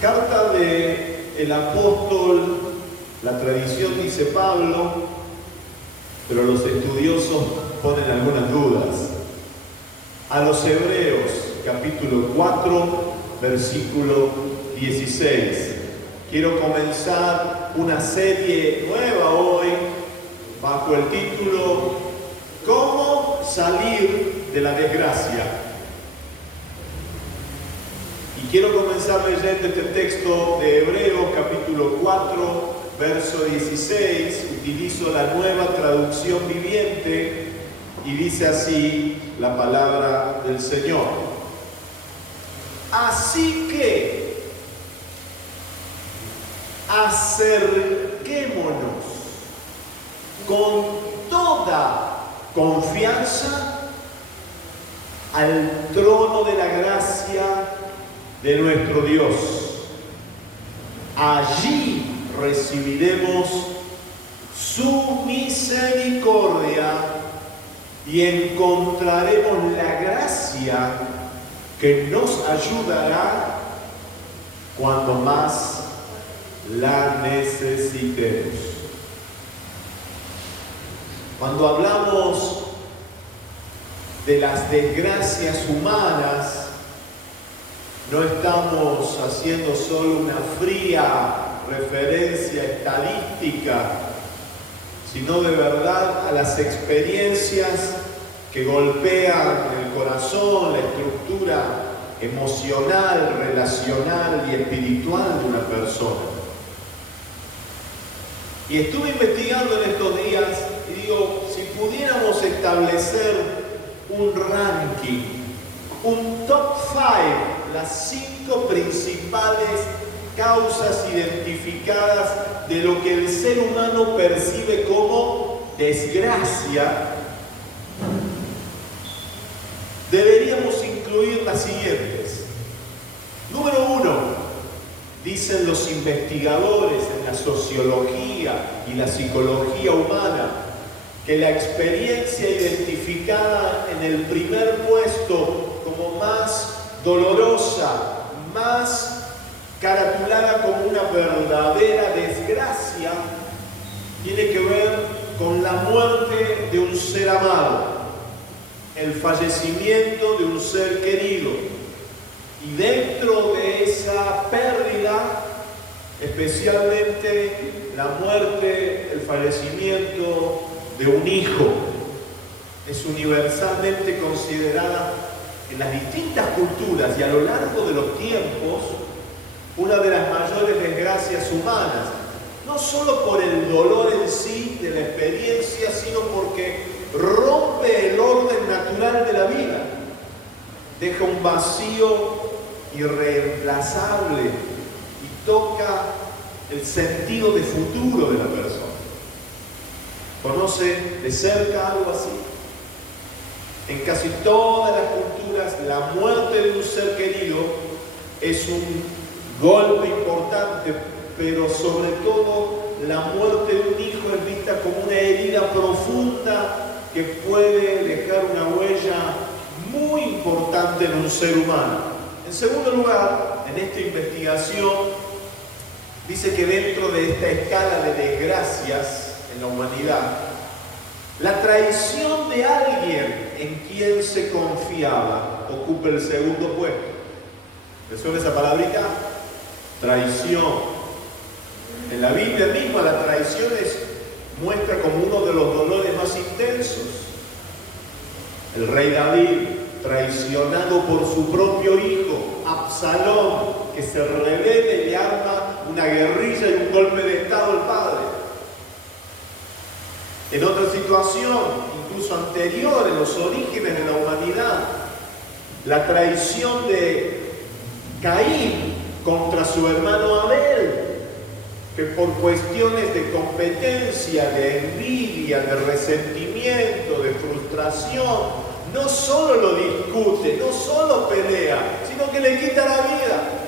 Carta del apóstol, la tradición dice Pablo, pero los estudiosos ponen algunas dudas. A los Hebreos, capítulo 4, versículo 16. Quiero comenzar una serie nueva hoy bajo el título ¿Cómo salir de la desgracia? Y quiero comenzar leyendo este texto de Hebreos capítulo 4, verso 16. Utilizo la nueva traducción viviente y dice así la palabra del Señor. Así que acerquémonos con toda confianza al trono de la gracia de nuestro Dios. Allí recibiremos su misericordia y encontraremos la gracia que nos ayudará cuando más la necesitemos. Cuando hablamos de las desgracias humanas, no estamos haciendo solo una fría referencia estadística, sino de verdad a las experiencias que golpean el corazón, la estructura emocional, relacional y espiritual de una persona. Y estuve investigando en estos días y digo, si pudiéramos establecer un ranking, un top 5, las 5 principales causas identificadas de lo que el ser humano percibe como desgracia, deberíamos incluir las siguientes. Número 1, dicen los investigadores en la sociología y la psicología humana, que la experiencia identificada en el primer puesto como más dolorosa, más caratulada como una verdadera desgracia, tiene que ver con la muerte de un ser amado, el fallecimiento de un ser querido. Y dentro de esa pérdida, especialmente la muerte, el fallecimiento de un hijo, es universalmente considerada en las distintas culturas y a lo largo de los tiempos una de las mayores desgracias humanas, no solo por el dolor en sí de la experiencia, sino porque rompe el orden natural de la vida, deja un vacío irreemplazable y toca el sentido de futuro de la persona. ¿Conoce de cerca algo así? En casi todas las culturas, la muerte de un ser querido es un golpe importante, pero sobre todo la muerte de un hijo es vista como una herida profunda que puede dejar una huella muy importante en un ser humano. En segundo lugar, en esta investigación, dice que dentro de esta escala de desgracias en la humanidad, la traición de alguien en quien se confiaba ocupa el segundo puesto. ¿Le suena esa palabrita? Traición. En la Biblia misma la traición muestra como uno de los dolores más intensos. El rey David, traicionado por su propio hijo, Absalón, que se rebela y le arma una guerrilla y un golpe de estado al padre. En otra situación, incluso anterior, en los orígenes de la humanidad, la traición de Caín contra su hermano Abel, que por cuestiones de competencia, de envidia, de resentimiento, de frustración, no solo lo discute, no solo pelea, sino que le quita la vida.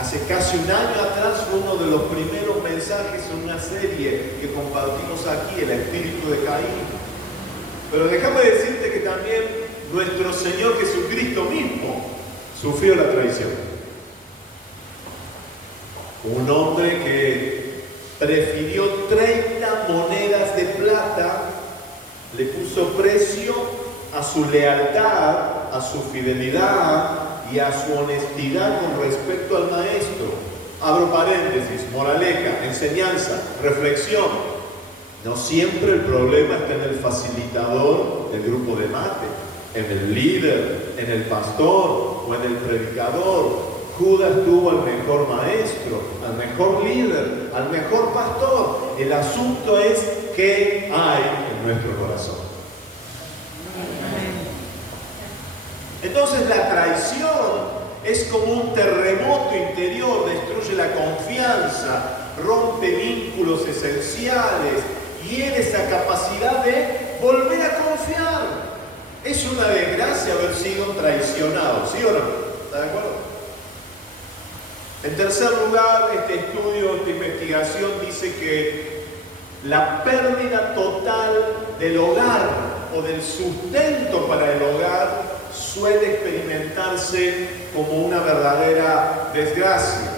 Hace casi un año atrás fue uno de los primeros mensajes en una serie que compartimos aquí, el espíritu de Caín. Pero déjame decirte que también nuestro Señor Jesucristo mismo sufrió la traición. Un hombre que prefirió 30 monedas de plata, le puso precio a su lealtad, a su fidelidad y a su honestidad con respecto al maestro. Abro paréntesis, moraleja, enseñanza, reflexión. No siempre el problema está en el facilitador del grupo de mate, en el líder, en el pastor o en el predicador. Judas tuvo al mejor maestro, al mejor líder, al mejor pastor. El asunto es qué hay en nuestro corazón. Entonces la traición es como un terremoto interior, destruye la confianza, rompe vínculos esenciales, hiere esa capacidad de volver a confiar. Es una desgracia haber sido traicionado, ¿sí o no? ¿Está de acuerdo? En tercer lugar, este estudio, esta investigación dice que la pérdida total del hogar o del sustento para el hogar suele experimentarse como una verdadera desgracia.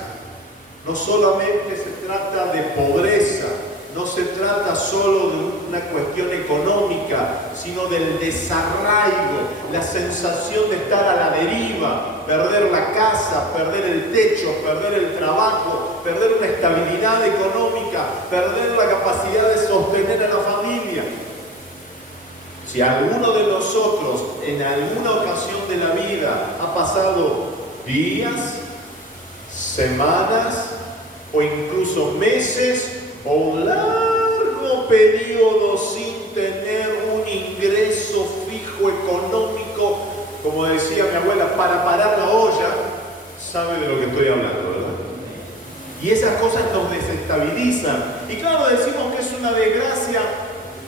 No solamente se trata de pobreza, no se trata solo de una cuestión económica, sino del desarraigo, la sensación de estar a la deriva, perder la casa, perder el techo, perder el trabajo, perder una estabilidad económica, perder la capacidad de sostener a la familia. Si alguno de nosotros en alguna ocasión de la vida ha pasado días, semanas o incluso meses o un largo periodo sin tener un ingreso fijo económico, como decía mi abuela, para parar la olla, sabe de lo que estoy hablando, ¿verdad? Y esas cosas nos desestabilizan. Y claro, decimos que es una desgracia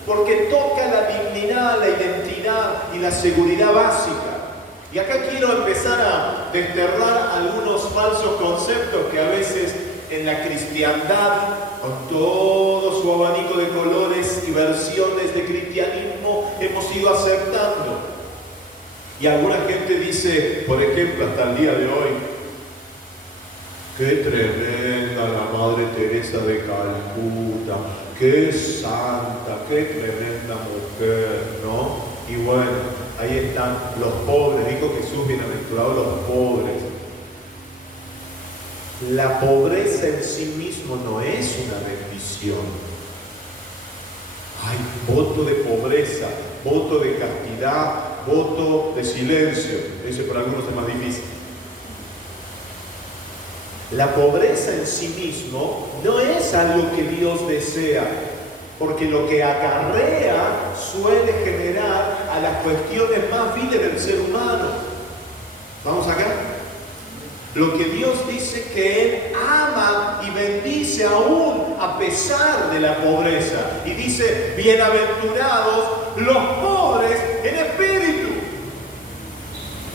porque toca la dignidad, la identidad y la seguridad básica. Y acá quiero empezar a desterrar algunos falsos conceptos que a veces en la cristiandad, con todo su abanico de colores y versiones de cristianismo, hemos ido aceptando. Y alguna gente dice, por ejemplo, hasta el día de hoy, qué tremenda la Madre Teresa de Calcuta, qué santa, qué tremenda mujer, ¿no? Y bueno, ahí están los pobres, dijo Jesús, bienaventurados los pobres. La pobreza en sí mismo no es una bendición. Hay voto de pobreza, voto de castidad, voto de silencio. Ese para algunos es más difícil. La pobreza en sí mismo no es algo que Dios desea, porque lo que acarrea suele generar a las cuestiones más viles del ser humano. ¿Vamos acá? Lo que Dios dice que Él ama y bendice aún a pesar de la pobreza. Y dice, bienaventurados los pobres en espíritu.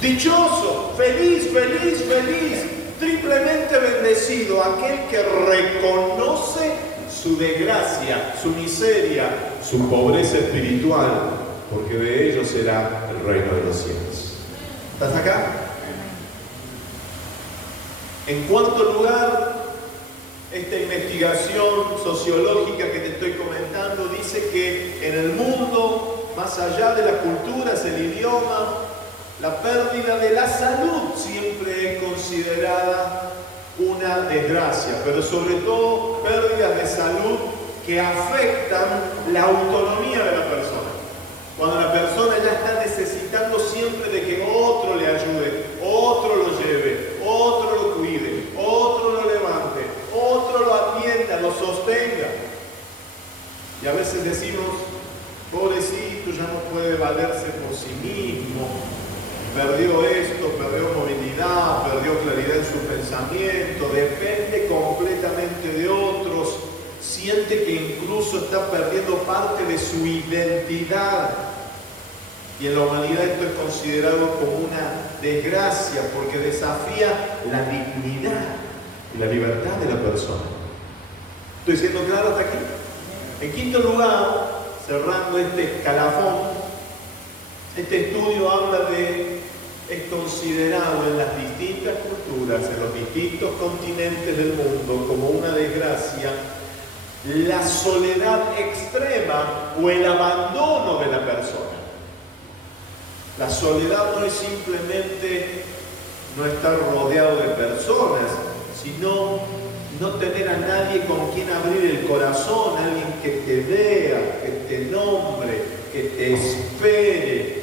Dichoso, feliz, feliz, feliz, triplemente bendecido aquel que reconoce su desgracia, su miseria, su pobreza espiritual, porque de ellos será el reino de los cielos. ¿Estás acá? En cuarto lugar, esta investigación sociológica que te estoy comentando dice que en el mundo, más allá de las culturas, el idioma, la pérdida de la salud siempre es considerada una desgracia, pero sobre todo pérdidas de salud que afectan la autonomía de la persona. Cuando la persona ya está necesitando siempre de que otro le ayude, otro lo lleve, otro lo cuide, otro lo levante, otro lo atienda, lo sostenga. Y a veces decimos, pobrecito, ya no puede valerse por sí mismo, perdió esto, perdió movilidad, perdió claridad en su pensamiento, depende completamente de otros, siente que incluso está perdiendo parte de su identidad. Y en la humanidad esto es considerado como una desgracia porque desafía la dignidad y la libertad de la persona. ¿Estoy siendo claro hasta aquí? En quinto lugar, cerrando este escalafón, este estudio habla de es considerado en las distintas culturas, en los distintos continentes del mundo, como una desgracia, la soledad extrema o el abandono de la persona. La soledad no es simplemente no estar rodeado de personas, sino no tener a nadie con quien abrir el corazón, alguien que te vea, que te nombre, que te espere.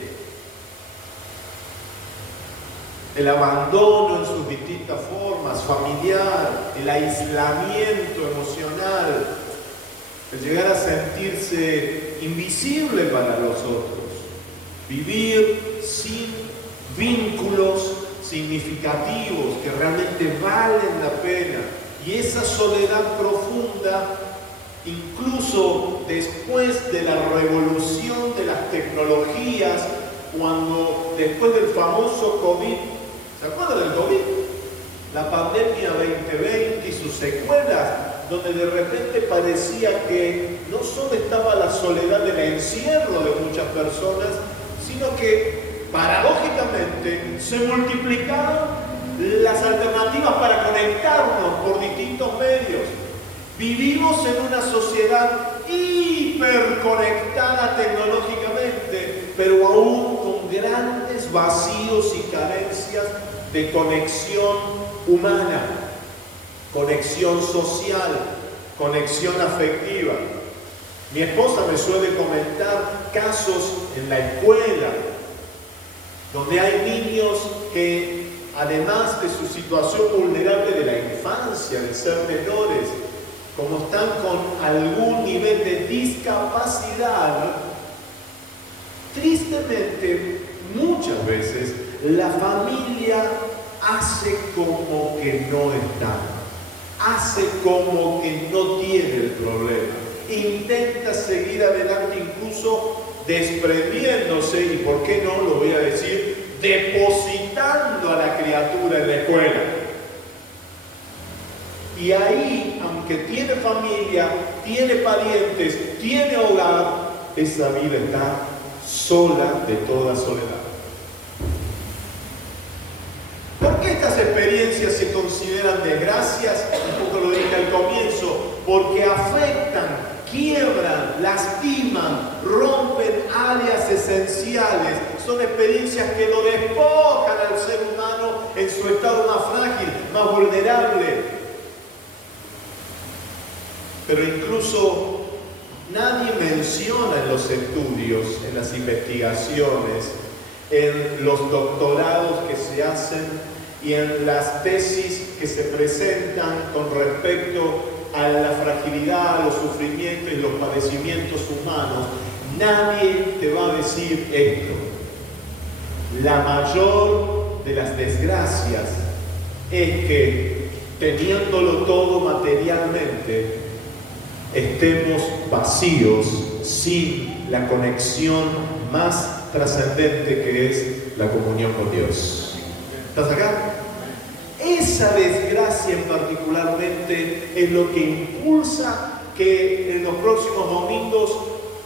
El abandono en sus distintas formas, familiar, el aislamiento emocional, el llegar a sentirse invisible para los otros, vivir sin vínculos significativos que realmente valen la pena. Y esa soledad profunda, incluso después de la revolución de las tecnologías, cuando después del famoso COVID, ¿se acuerdan del COVID? La pandemia 2020 y sus secuelas, donde de repente parecía que no solo estaba la soledad del encierro de muchas personas, sino que paradójicamente se multiplicaron las alternativas para conectarnos por distintos medios. Vivimos en una sociedad hiperconectada tecnológicamente, pero aún con grandes vacíos y carencias de conexión humana, conexión social, conexión afectiva. Mi esposa me suele comentar casos en la escuela, donde hay niños que, además de su situación vulnerable de la infancia, de ser menores, como están con algún nivel de discapacidad, tristemente, muchas veces, la familia hace como que no está, hace como que no tiene el problema, intenta seguir adelante incluso desprendiéndose, y por qué no, lo voy a decir, depositando a la criatura en la escuela. Y ahí, aunque tiene familia, tiene parientes, tiene hogar, esa vida está sola de toda soledad. ¿Por qué estas experiencias se consideran desgracias? Un poco lo dije al comienzo, porque afectan, quiebran, lastiman, rompen áreas esenciales. Son experiencias que lo despojan al ser humano en su estado más frágil, más vulnerable. Pero incluso nadie menciona en los estudios, en las investigaciones, en los doctorados que se hacen y en las tesis que se presentan con respecto a la fragilidad, a los sufrimientos y los padecimientos humanos. Nadie te va a decir esto. La mayor de las desgracias es que, teniéndolo todo materialmente, estemos vacíos, sin la conexión más trascendente que es la comunión con Dios. ¿Estás acá? Esa desgracia particularmente es lo que impulsa que en los próximos domingos,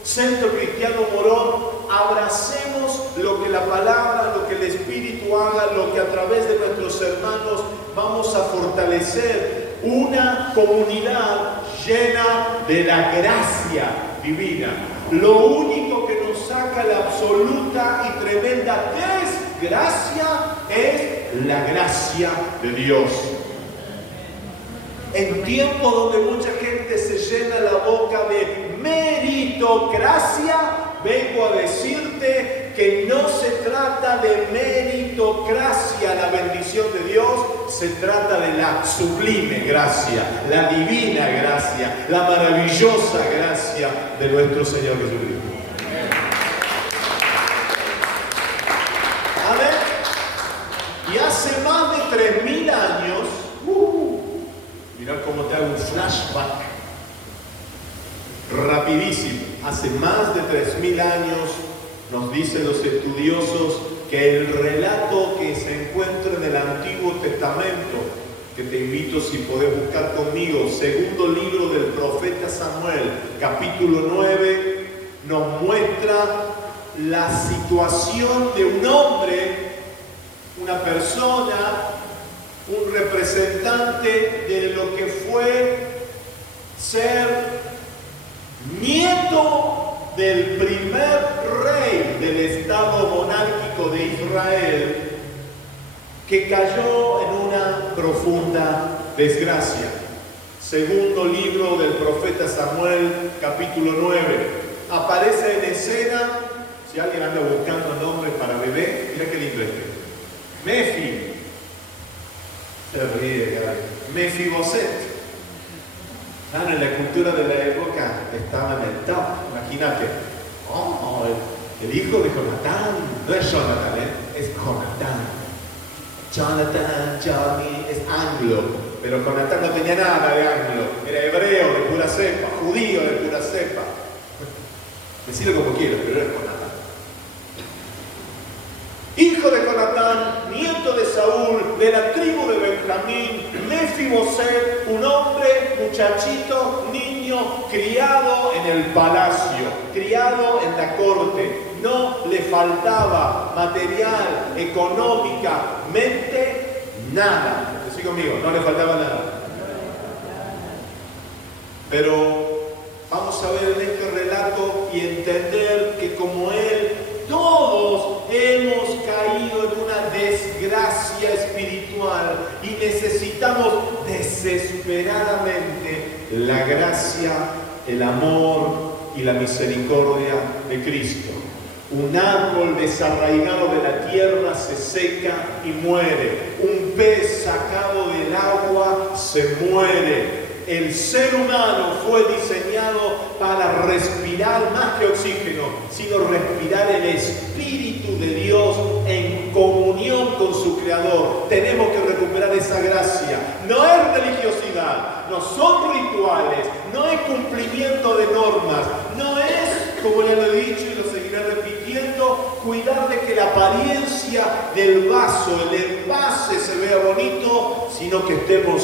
Centro Cristiano Morón, abracemos lo que la palabra, lo que el Espíritu haga, lo que a través de nuestros hermanos vamos a fortalecer una comunidad llena de la gracia divina. Lo único que nos saca la absoluta y tremenda desgracia es la gracia de Dios. En tiempos donde mucha gente se llena la boca de meritocracia, vengo a decirte que no se trata de meritocracia la bendición de Dios, se trata de la sublime gracia, la divina gracia, la maravillosa gracia de nuestro Señor Jesucristo. Amén. Y hace más de 3000 años, mirá cómo te hago un flashback rapidísimo. Hace más de 3000 años nos dicen los estudiosos que el relato que se encuentra en el Antiguo Testamento, que te invito si podés buscar conmigo, segundo libro del profeta Samuel, capítulo 9, nos muestra la situación de un hombre una persona, un representante de lo que fue ser nieto del primer rey del estado monárquico de Israel, que cayó en una profunda desgracia. Segundo libro del profeta Samuel, capítulo 9. Aparece en escena, si alguien anda buscando nombres para bebé, mira qué lindo este. Mefi. Se ríe, caray. Mefiboset. Claro, en la cultura de la época estaba en el top, imagínate. Oh, el hijo de Jonatán. No es Jonathan, es Jonatán. Jonathan, Johnny, es anglo, pero Jonatán no tenía nada de anglo, era hebreo de pura cepa, judío de pura cepa. Decirlo como quieras, pero era Jonatán. Hijo de Jonatán, nieto de Saúl, de la tribu de Benjamín, Mefiboset, un hombre, muchachito, niño, criado en el palacio, criado en la corte. No le faltaba material, económicamente, nada. Decí conmigo, no le faltaba nada. Pero vamos a ver en este relato y entender que como él, todos hemos caído en una desgracia espiritual y necesitamos desesperadamente la gracia, el amor y la misericordia de Cristo. Un árbol desarraigado de la tierra se seca y muere. Un pez sacado del agua se muere. El ser humano fue diseñado para respirar más que oxígeno, sino respirar el Espíritu de Dios en comunión con su Creador. Tenemos que recuperar esa gracia. No es religiosidad, no son rituales, no es cumplimiento de normas, no es, como ya lo he dicho y lo seguiré repitiendo, cuidar de que la apariencia del vaso, el envase se vea bonito, sino que estemos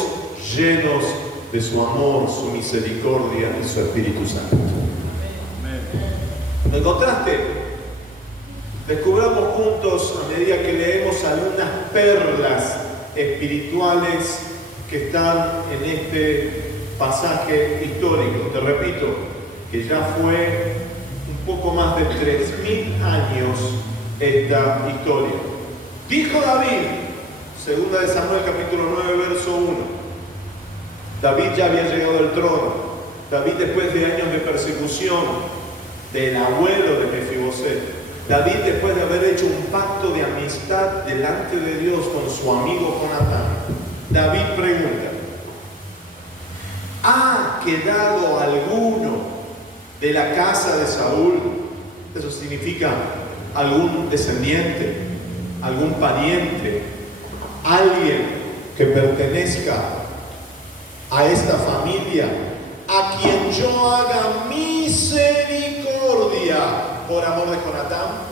llenos de su amor, su misericordia y su Espíritu Santo. ¿Lo encontraste? Descubramos juntos, a medida que leemos, algunas perlas espirituales que están en este pasaje histórico. Te repito, que ya fue un poco más de 3000 años esta historia. Dijo David, segunda de Samuel capítulo 9, verso 1. David ya había llegado al trono. David, después de años de persecución del abuelo de Mefiboset, David, después de haber hecho un pacto de amistad delante de Dios con su amigo Jonatán, David pregunta: ¿ha quedado alguno de la casa de Saúl? Eso significa algún descendiente, algún pariente, alguien que pertenezca a esta familia, a quien yo haga misericordia por amor de Jonatán.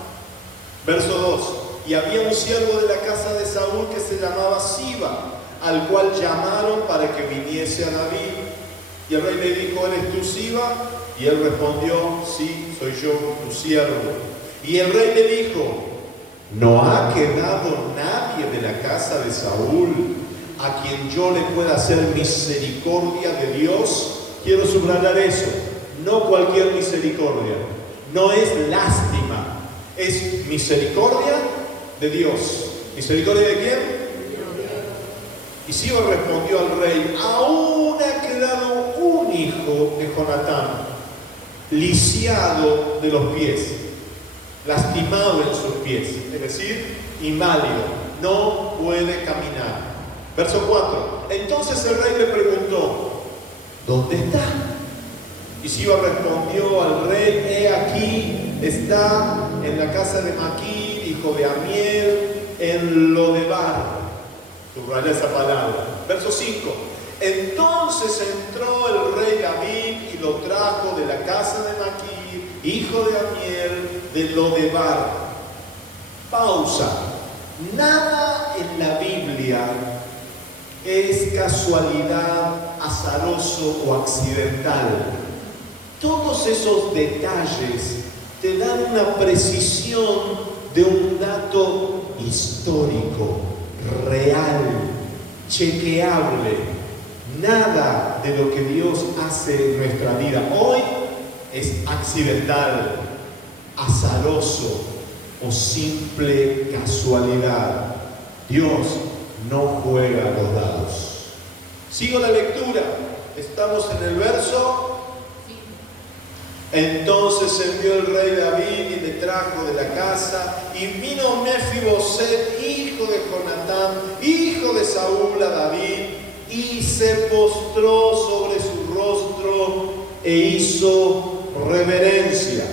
Verso 2. Y había un siervo de la casa de Saúl que se llamaba Siba, al cual llamaron para que viniese a David. Y el rey le dijo: ¿eres tú Siba? Y él respondió: sí, soy yo, tu siervo. Y el rey le dijo: ¿no ha quedado nadie de la casa de Saúl a quien yo le pueda hacer misericordia de Dios? Quiero subrayar eso. No cualquier misericordia. No es lástima. Es misericordia de Dios. ¿Misericordia de quién? Y Siba respondió al rey: aún ha quedado un hijo de Jonatán, lisiado de los pies, lastimado en sus pies, es decir, inválido, no puede caminar. Verso 4. Entonces el rey le preguntó: ¿dónde está? Y Siba respondió al rey: he aquí, está en la casa de Maquir, hijo de Amiel, en Lodebar. Subraya esa palabra. Verso 5. Entonces entró el rey David y lo trajo de la casa de Maquir, hijo de Amiel, de Lodebar. Pausa. Nada en la Biblia es casualidad, azaroso o accidental. Todos esos detalles te dan una precisión de un dato histórico, real, chequeable. Nada de lo que Dios hace en nuestra vida hoy es accidental, azaroso o simple casualidad. Dios no juega a los dados. Sigo la lectura. Estamos en el verso. Entonces envió el rey David y le trajo de la casa, y vino Mefiboset, hijo de Jonatán, hijo de Saúl, a David, y se postró sobre su rostro e hizo reverencia.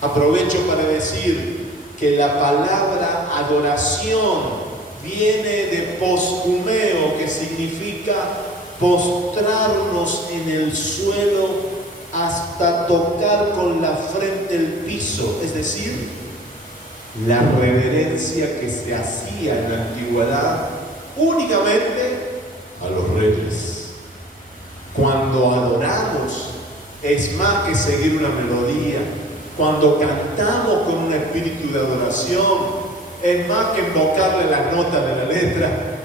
Aprovecho para decir que la palabra adoración viene de postumeo, que significa postrarnos en el suelo hasta tocar con la frente el piso, es decir, la reverencia que se hacía en la antigüedad únicamente a los reyes. Cuando adoramos es más que seguir una melodía. Cuando cantamos con un espíritu de adoración es más que invocarle las notas de la letra.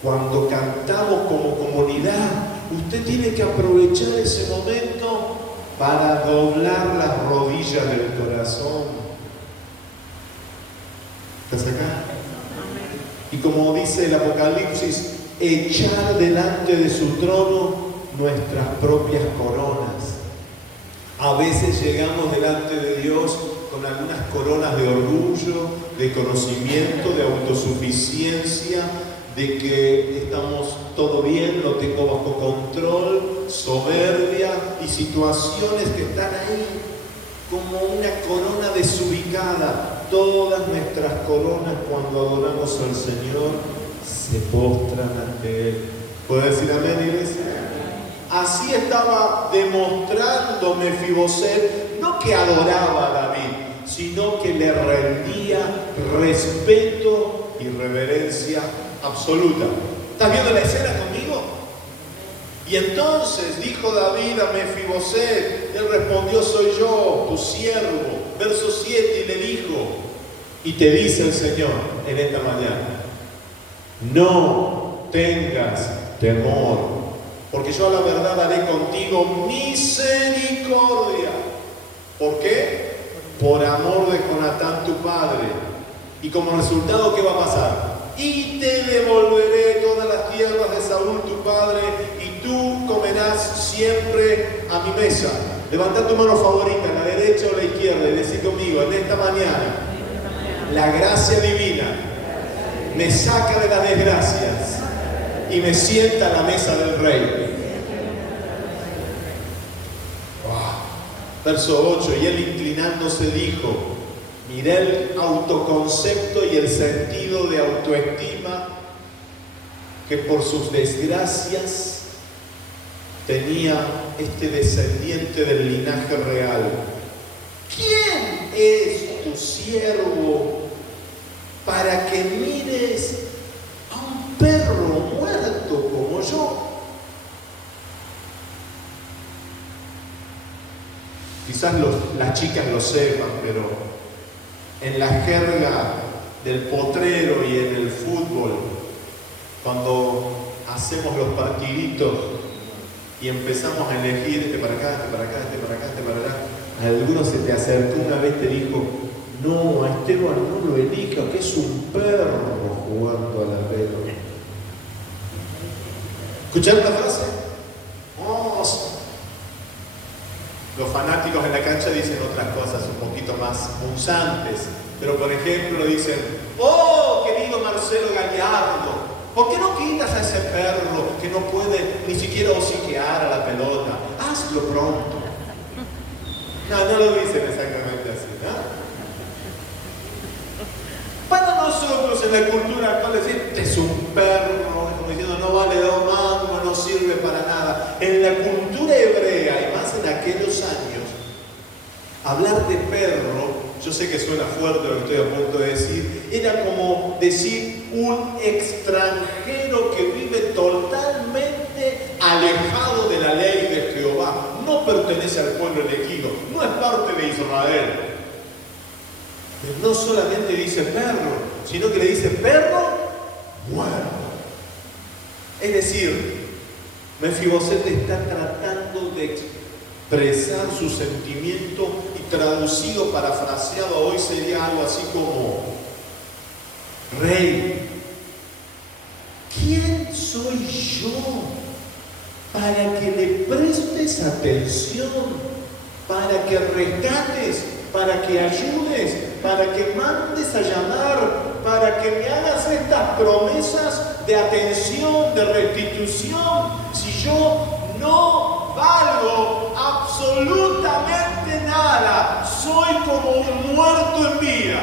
Cuando cantamos como comunidad, usted tiene que aprovechar ese momento para doblar las rodillas del corazón. ¿Estás acá? Y como dice el Apocalipsis, echar delante de su trono nuestras propias coronas. A veces llegamos delante de Dios con algunas coronas de orgullo, de conocimiento, de autosuficiencia, de que estamos todo bien, lo tengo bajo control, soberbia y situaciones que están ahí como una corona desubicada. Todas nuestras coronas, cuando adoramos al Señor, se postran ante Él. ¿Puedo decir amén, iglesia? Así estaba demostrando Mefiboset, no que adoraba a David, sino que le rendía respeto y reverencia absoluta. ¿Estás viendo la escena conmigo? Y entonces dijo David a Mefiboset, él respondió: soy yo, tu siervo. Verso 7, y le dijo, y te dice el Señor en esta mañana: no tengas temor, porque yo a la verdad haré contigo misericordia. ¿Por qué? Por amor de Jonatán tu padre. Y como resultado, ¿qué va a pasar? Y te devolveré todas las tierras de Saúl tu padre, y tú comerás siempre a mi mesa. Levanta tu mano favorita, la derecha o la izquierda, y decí conmigo: en esta mañana la gracia divina me saca de las desgracias y me sienta a la mesa del rey. Verso 8, y él inclinándose dijo: miré el autoconcepto y el sentido de autoestima que por sus desgracias tenía este descendiente del linaje real. ¿Quién es tu siervo para que mires a un perro muerto como yo? Quizás las chicas lo sepan, pero en la jerga del potrero y en el fútbol, cuando hacemos los partiditos y empezamos a elegir este para acá, este para acá, este para acá, este para allá, a alguno se te acercó una vez y te dijo: no, a Esteban no lo elija, que es un perro jugando a la pelota. ¿Escucharon la frase? Oh, los fanáticos en la cancha dicen otras cosas un poquito más punzantes, pero por ejemplo dicen: oh, querido Marcelo Gallardo, ¿por qué no quitas a ese perro que no puede ni siquiera hociquear a la pelota? Hazlo pronto. No lo dicen exactamente así, ¿no? Para nosotros en la cultura actual decir: este es un perro, como diciendo no vale dos mangos, no sirve para nada. En la cultura hebrea, y más en aquellos años, hablar de perro, yo sé que suena fuerte lo que estoy a punto de decir, era como decir un extranjero que vive totalmente alejado de la ley de Jehová, no pertenece al pueblo elegido, no es parte de Israel. Pero no solamente dice perro, sino que le dice perro muerto. Es decir, Mefiboset está tratando de expresar su sentimiento y traducido, parafraseado hoy sería algo así como: Rey, ¿quién soy yo para que le prestes atención, para que rescates, para que ayudes, para que mandes a llamar, para que me hagas estas promesas de atención, de restitución, si yo no valgo absolutamente nada? Soy como un muerto en vida.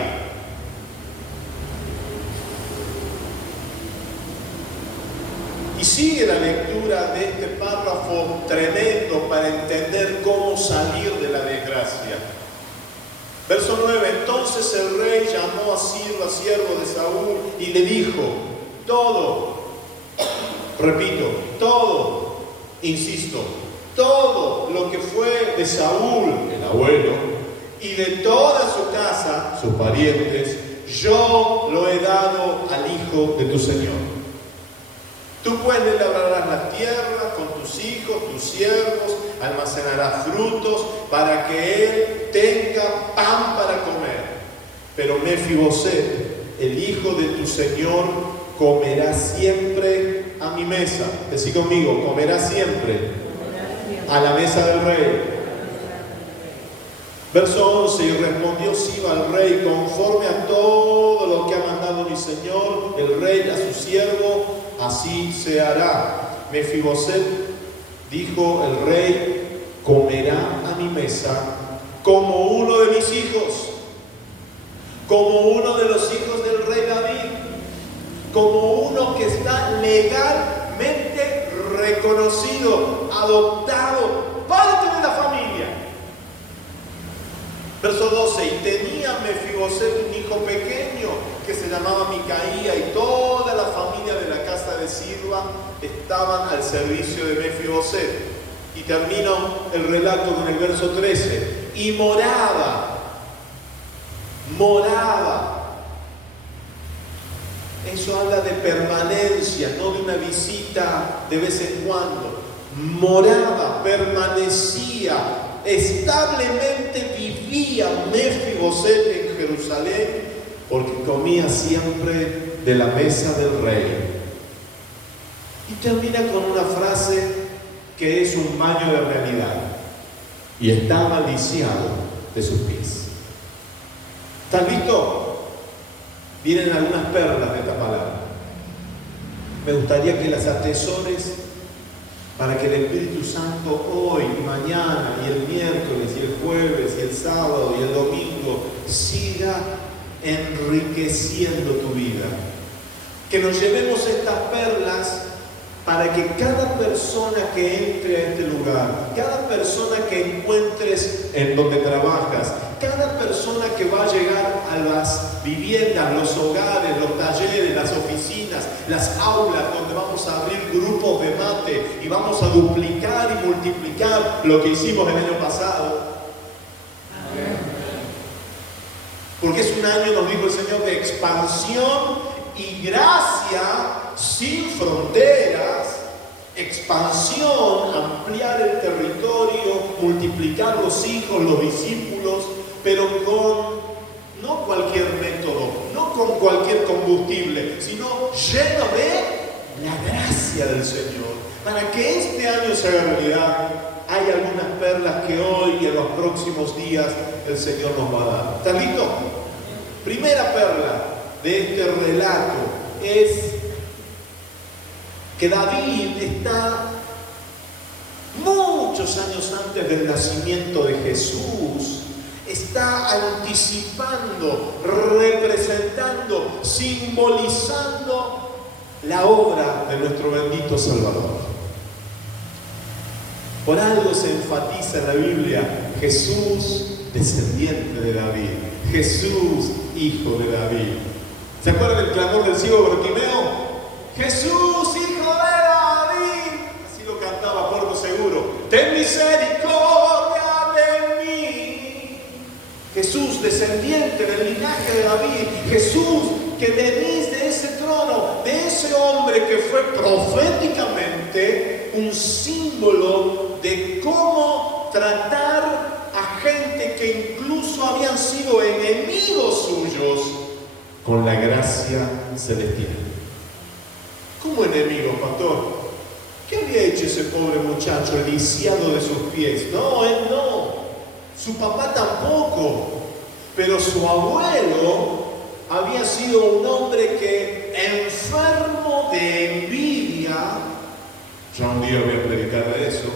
Y sigue la lectura de este párrafo tremendo para entender cómo salir de la desgracia. Verso 9: entonces el rey llamó a Sirba, siervo de Saúl, y le dijo: todo, repito, todo, insisto, todo lo que fue de Saúl, el abuelo, y de toda su casa, sus parientes, yo lo he dado al hijo de tu señor. Tú pues le labrarás la tierra con tus hijos, tus siervos, almacenarás frutos para que él tenga pan para comer. Pero Mefiboset, el hijo de tu señor, comerá siempre a mi mesa. Decí conmigo: comerá siempre a la mesa del rey. Verso 11: y respondió Siba al rey: conforme a todo lo que ha mandado mi señor, el rey a su siervo, así se hará. Mefiboset, dijo el rey, comerá a mi mesa como uno de mis hijos, como uno de los hijos del rey David, como uno que está legalmente reconocido, adoptado, parte de la familia. Verso 12: y tenía Mefiboset un hijo pequeño que se llamaba Micaía, y toda la familia de la casa de Sirba estaban al servicio de Mefiboset. Y termino el relato con el verso 13: y moraba. Eso habla de permanencia, no de una visita de vez en cuando. Moraba, permanecía, establemente vivía Mefiboset en Jerusalén, porque comía siempre de la mesa del rey. Y termina con una frase que es un baño de realidad: y estaba lisiado de sus pies. ¿Están listos? Vienen algunas perlas de esta palabra. Me gustaría que las atesores para que el Espíritu Santo hoy, mañana, y el miércoles, y el jueves, y el sábado, y el domingo siga enriqueciendo tu vida. Que nos llevemos estas perlas para que cada persona que entre a este lugar, cada persona que encuentres en donde trabajas, cada persona que va a llegar a las viviendas, los hogares, los talleres, las oficinas, las aulas donde vamos a abrir grupos de mate y vamos a duplicar y multiplicar lo que hicimos el año pasado. Porque es un año, nos dijo el Señor, de expansión y gracia sin fronteras. Expansión, ampliar el territorio, multiplicar los hijos, los discípulos, pero no cualquier método, no con cualquier combustible, sino lleno de la gracia del Señor. Para que este año se haga realidad, hay algunas perlas que hoy y en los próximos días el Señor nos va a dar. ¿Estás listo? Primera perla de este relato es que David está muchos años antes del nacimiento de Jesús, está anticipando, representando, simbolizando la obra de nuestro bendito Salvador. Por algo se enfatiza en la Biblia: Jesús, descendiente de David, Jesús, hijo de David. ¿Se acuerdan del clamor del ciego Bartimeo? Jesús, hijo de David. Así lo cantaba Puerto Seguro. Ten misericordia de mí. Jesús, descendiente del linaje genealogía de David. Jesús, que venís de ese trono, de ese hombre que fue proféticamente un símbolo de cómo tratar a gente que incluso habían sido enemigos suyos con la gracia celestial. ¿Cómo enemigo, pastor? ¿Qué había hecho ese pobre muchacho lisiado de sus pies? No, él no. Su papá tampoco. Pero su abuelo había sido un hombre que, enfermo de envidia, ya un día voy a predicar de eso.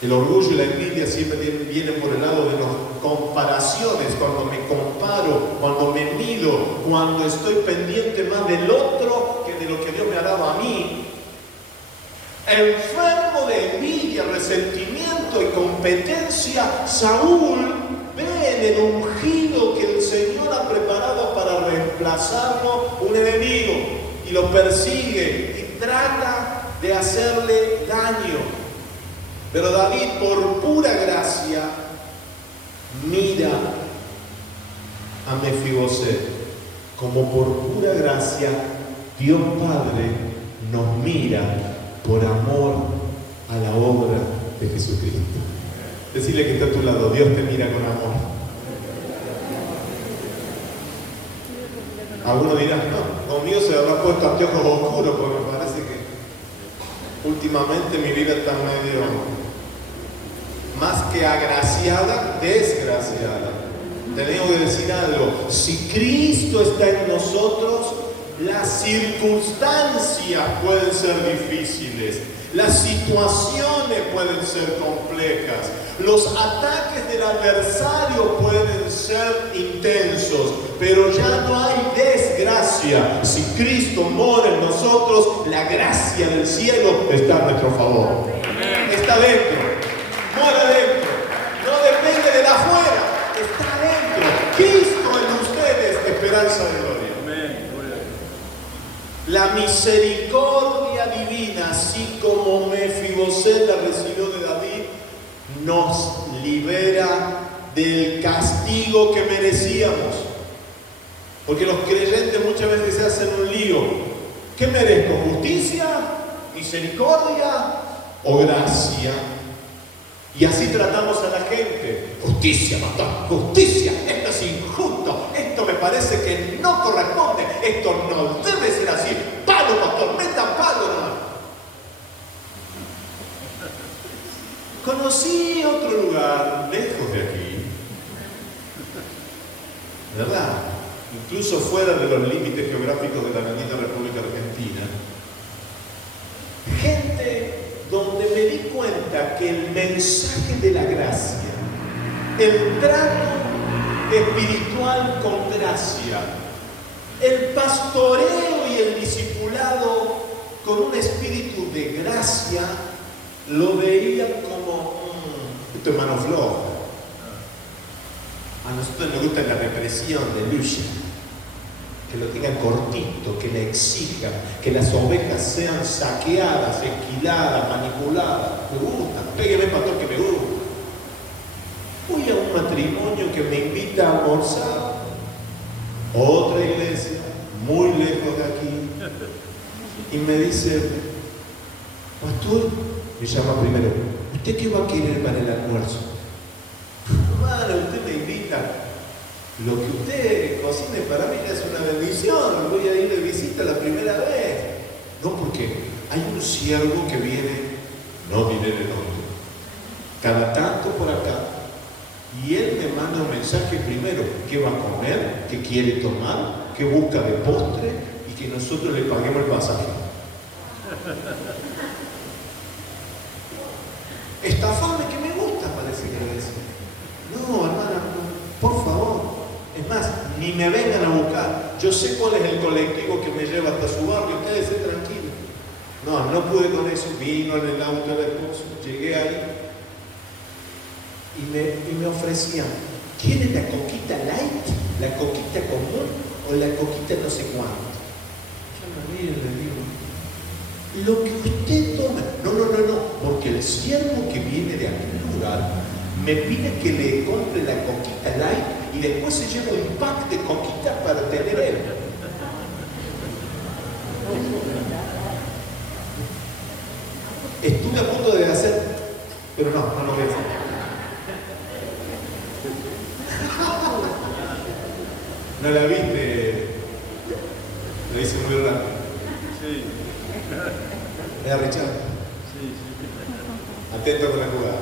El orgullo y la envidia siempre vienen por el lado de las comparaciones, cuando me comparo, cuando me mido, cuando estoy pendiente más del otro que de lo que Dios me ha dado a mí. Enfermo de envidia, resentimiento y competencia, Saúl ve en el ungido que el Señor ha preparado para reemplazarlo un enemigo y lo persigue y trata de hacerle daño. Pero David, por pura gracia, mira a Mefiboset, como por pura gracia Dios Padre nos mira por amor a la obra de Jesucristo. Decirle que está a tu lado, Dios te mira con amor. Algunos dirán, no, conmigo se habrá puesto anteojos oscuros, porque me parece que últimamente mi vida está medio, más que agraciada, desgraciada. Tenemos que decir algo, si Cristo está en nosotros, las circunstancias pueden ser difíciles, las situaciones pueden ser complejas, los ataques del adversario pueden ser intensos, pero ya no hay desgracia. Si Cristo mora en nosotros, la gracia del cielo está a nuestro favor. Está dentro, mora dentro, no depende de la afuera, está dentro. Cristo en ustedes, esperanza de gloria. La misericordia divina, así como Mefiboset la recibió de David, nos libera del castigo que merecíamos. Porque los creyentes muchas veces se hacen un lío. ¿Qué merezco? ¿Justicia? ¿Misericordia? ¿O gracia? Y así tratamos a la gente. Justicia, pastor, justicia, esto es injusto, esto me parece que no corresponde, esto no debe ser así. Palo, pastor, metan palo nomás. Conocí otro lugar lejos de aquí, ¿verdad? Incluso fuera de los límites geográficos de la bendita República Argentina. Gente donde me di cuenta que el mensaje de la gracia, el trato espiritual con gracia, el pastoreo y el discipulado con un espíritu de gracia, lo veían como esto es mano floja. A nosotros nos gusta la represión de lucha, que lo tengan cortito, que le exijan, que las ovejas sean saqueadas, esquiladas, manipuladas. Me gusta, pégueme, pastor, que me gusta. Voy a un matrimonio que me invita a almorzar, otra iglesia, muy lejos de aquí, y me dice, pastor, me llama primero, ¿usted qué va a querer para el almuerzo? Hermano, usted me invita. Lo que usted cocine para mí es una bendición. Voy a ir de visita la primera vez. No, porque hay un siervo que viene, no diré el nombre, cada tanto por acá, y él me manda un mensaje primero, qué va a comer, qué quiere tomar, qué busca de postre, y que nosotros le paguemos el pasaje. Estafame que me gusta, parece que le decía. No, hermana, por favor. Es más, ni me vengan a buscar. Yo sé cuál es el colectivo que me lleva hasta su barrio. Ustedes estén tranquilos. No pude con eso. Vino en el auto del esposo. Llegué ahí. Y me ofrecían, ¿quiere la coquita light? ¿La coquita común? ¿O la coquita no sé cuánto? Yo me río y le digo, lo que usted toma. No. Porque el siervo que viene de aquel lugar me pide que le compre la coquita light y y después se lleva un pack de coquitas para tener él. Estuve a punto de hacer, pero no lo voy a hacer. ¿No la viste? Lo hice muy rápido. Sí. ¿Me da Richard? Sí. Atento con la jugada.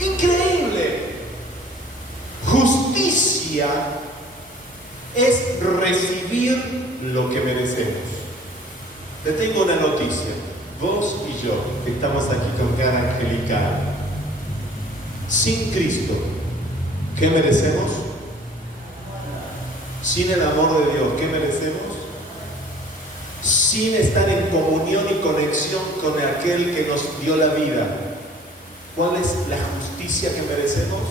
¡Increíble! Justicia es recibir lo que merecemos. Te tengo una noticia. Vos y yo, que estamos aquí con cara angelical, sin Cristo, ¿qué merecemos? Sin el amor de Dios, ¿qué merecemos? Sin estar en comunión y conexión con aquel que nos dio la vida, ¿cuál es la justicia que merecemos?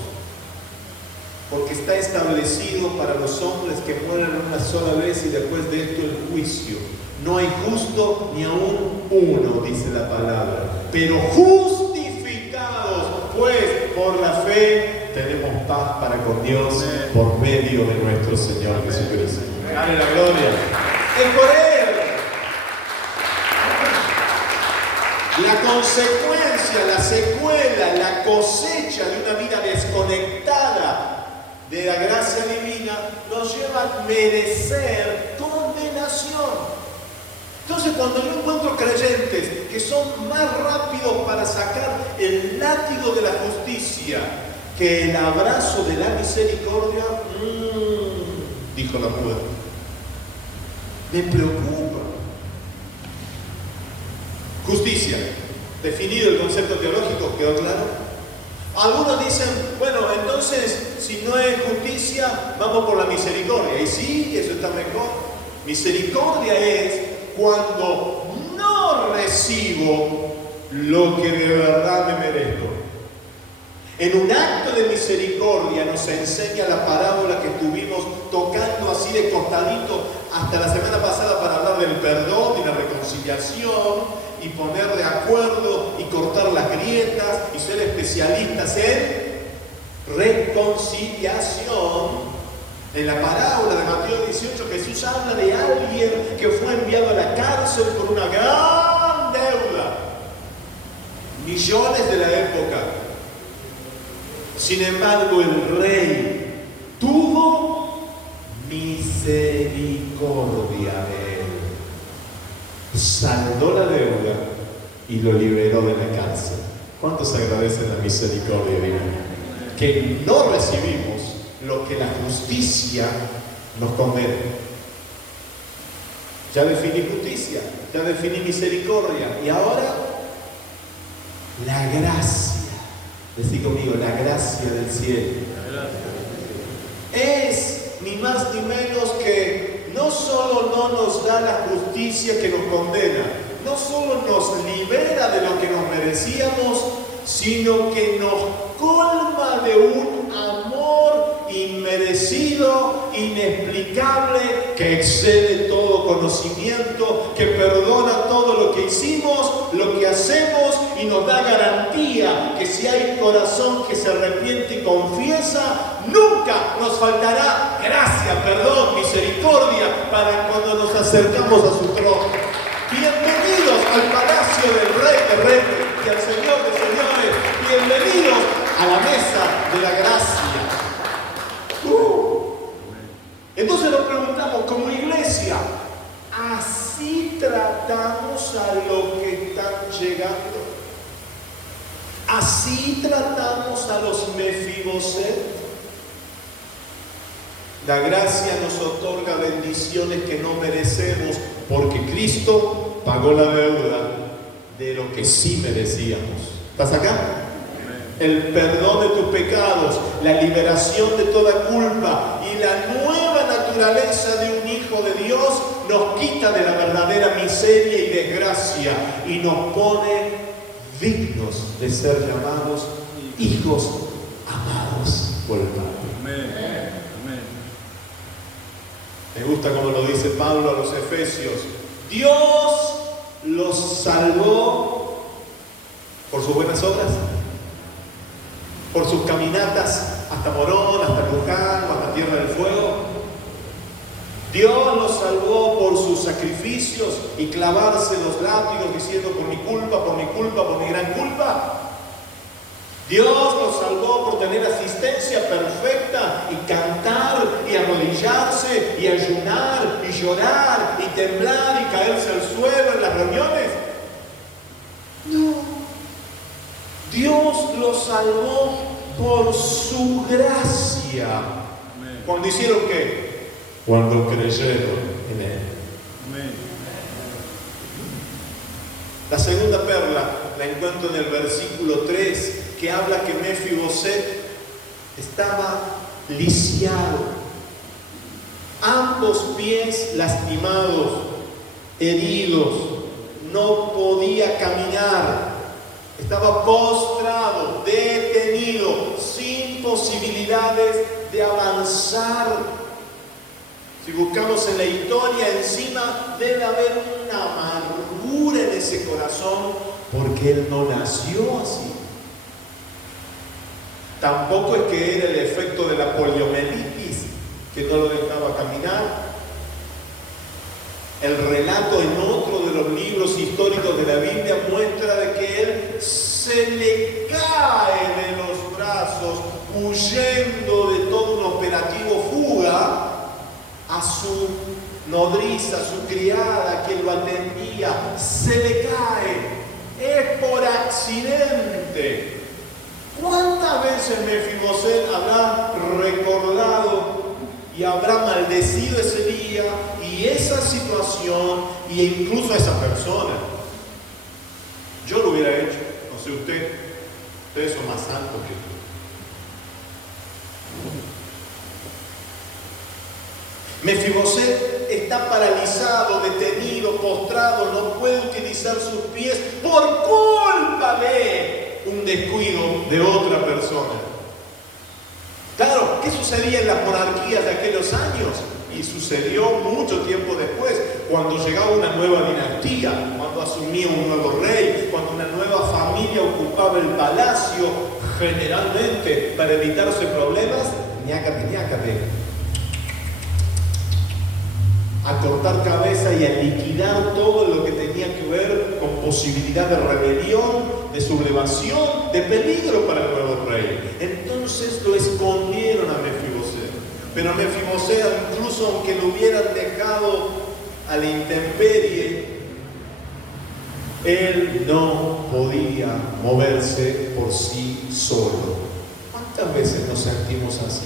Porque está establecido para los hombres que mueren una sola vez y después de esto el juicio. No hay justo ni aún uno, dice la palabra. Pero justificados, pues, por la fe, tenemos paz para con Dios por medio de nuestro Señor Jesucristo. Dale la gloria. Es por Él. La consecuencia, la secuela, la cosecha de una vida desconectada de la gracia divina nos lleva a merecer condenación. Entonces, cuando yo encuentro creyentes que son más rápidos para sacar el látigo de la justicia que el abrazo de la misericordia, dijo la mujer, me preocupa. Justicia, definido el concepto teológico, ¿quedó claro? Algunos dicen, bueno, entonces, si no es justicia, vamos por la misericordia. Y sí, eso está mejor. Misericordia es cuando no recibo lo que de verdad me merezco. En un acto de misericordia nos enseña la parábola que estuvimos tocando así de costadito hasta la semana pasada para hablar del perdón y la reconciliación y poner de acuerdo y cortar las grietas y ser especialistas en reconciliación. En la parábola de Mateo 18 Jesús habla de alguien que fue enviado a la cárcel por una gran deuda, millones de la época. Sin embargo, el rey tuvo misericordia de él, saldó la deuda y lo liberó de la cárcel. ¿Cuántos agradecen la misericordia divina? Que no recibimos lo que la justicia nos condena. Ya definí justicia, ya definí misericordia, y ahora la gracia. Decí conmigo, la gracia del cielo. Es ni más ni menos que no solo no nos da la justicia que nos condena, no solo nos libera de lo que nos merecíamos, sino que nos colma de un amor inmerecido, inexplicable, que excede todo conocimiento, que perdona todo lo que hicimos, lo que hacemos, y nos da garantía que si hay corazón que se arrepiente y confiesa, nunca nos faltará gracia, perdón, misericordia para cuando nos acercamos a su trono. Bienvenidos al palacio del Rey de Reyes y al Señor de Señores. Bienvenidos a la mesa de la gracia. Entonces nos preguntamos, como iglesia, ¿así tratamos a los que están llegando? ¿Así tratamos a los Mefiboset? La gracia nos otorga bendiciones que no merecemos, porque Cristo pagó la deuda de lo que sí merecíamos. ¿Estás acá? El perdón de tus pecados, la liberación de toda culpa y la nueva naturaleza de un hijo de Dios nos quita de la verdadera miseria y desgracia y nos pone dignos de ser llamados hijos amados por el Padre. Amén. Me gusta como lo dice Pablo a los Efesios. Dios los salvó por sus buenas obras, por sus caminatas a hasta Morón, hasta Luján, o hasta Tierra del Fuego. Dios los salvó por sus sacrificios y clavarse los látigos diciendo por mi culpa, por mi culpa, por mi gran culpa. Dios los salvó por tener asistencia perfecta y cantar y arrodillarse y ayunar y llorar y temblar y caerse al suelo en las reuniones. No. Dios los salvó por su gracia. Amén. ¿Cuando hicieron qué? Cuando creyeron en Él. Amén. La segunda perla la encuentro en el versículo 3, que habla que Mefiboset estaba lisiado, ambos pies lastimados, heridos, no podía caminar, estaba postrado, detenido, sin posibilidades de avanzar. Si buscamos en la historia, encima debe haber una amargura en ese corazón, porque él no nació así. Tampoco es que era el efecto de la poliomielitis que no lo dejaba caminar. El relato en otro de los libros históricos de la Biblia muestra de que él se le cae de los brazos, huyendo de todo un operativo fuga, a su nodriza, a su criada que lo atendía, se le cae. Es por accidente. ¿Cuántas veces Mefiboset habrá recordado y habrá maldecido ese día y esa situación e incluso a esa persona? Yo lo hubiera hecho, no sé ustedes son más santos que yo. Mefiboset está paralizado, detenido, postrado, no puede utilizar sus pies por culpa de un descuido de otra persona. Claro, ¿qué sucedía en las monarquías de aquellos años? Y sucedió mucho tiempo después, cuando llegaba una nueva dinastía, cuando asumía un nuevo rey, cuando una nueva familia ocupaba el palacio, generalmente para evitarse problemas, ñácate, a cortar cabeza y a liquidar todo lo que tenía que ver con posibilidad de rebelión, de sublevación, de peligro para el nuevo rey. Entonces lo escondieron a Mefiboset. Pero a Mefiboset, incluso aunque lo hubieran dejado a la intemperie, él no podía moverse por sí solo. ¿Cuántas veces nos sentimos así?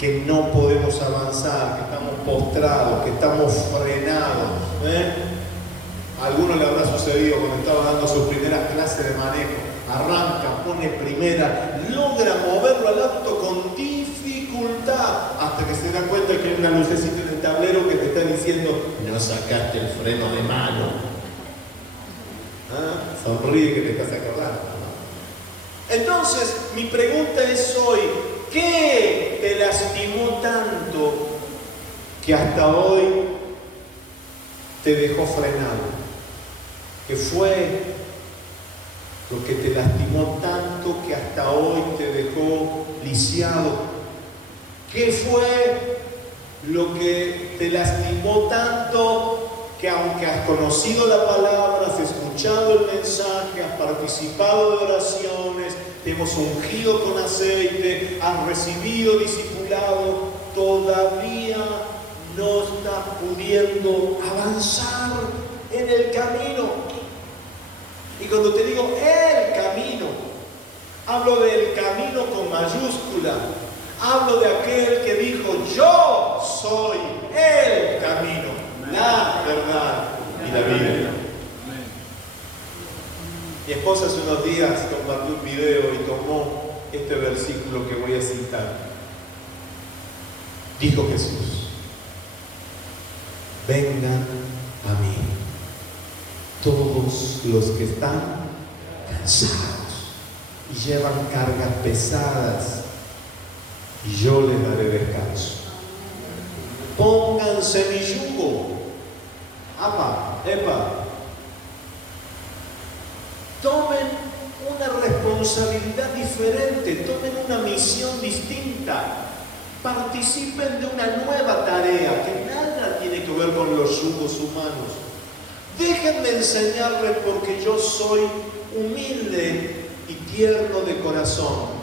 Que no podemos avanzar, que estamos postrados, que estamos frenados. A algunos le habrá sucedido cuando estaba dando sus primeras clases de manejo. Arranca, pone primera, logra moverlo al auto con dificultad, hasta que se da cuenta que hay una lucecita en el tablero que te está diciendo: no sacaste el freno de mano. Sonríe que te estás acordando. Entonces, mi pregunta es hoy: ¿qué te lastimó tanto que hasta hoy te dejó frenado? ¿Qué fue lo que te lastimó tanto que hasta hoy te dejó lisiado? ¿Qué fue lo que te lastimó tanto que, aunque has conocido la palabra, has escuchado el mensaje, has participado de oraciones, te hemos ungido con aceite, has recibido discipulado, todavía no estás pudiendo avanzar en el camino? Y cuando te digo el camino, hablo del camino con mayúscula. Hablo de aquel que dijo: yo soy el camino, la verdad y la vida. Mi esposa hace unos días compartió un video y tomó este versículo que voy a citar. Dijo Jesús: vengan a mí todos los que están cansados y llevan cargas pesadas, y yo les daré descanso. Pónganse mi yugo. Epa. Tomen una responsabilidad responsabilidad diferente, tomen una misión distinta, participen de una nueva tarea que nada tiene que ver con los yugos humanos. Déjenme enseñarles porque yo soy humilde y tierno de corazón.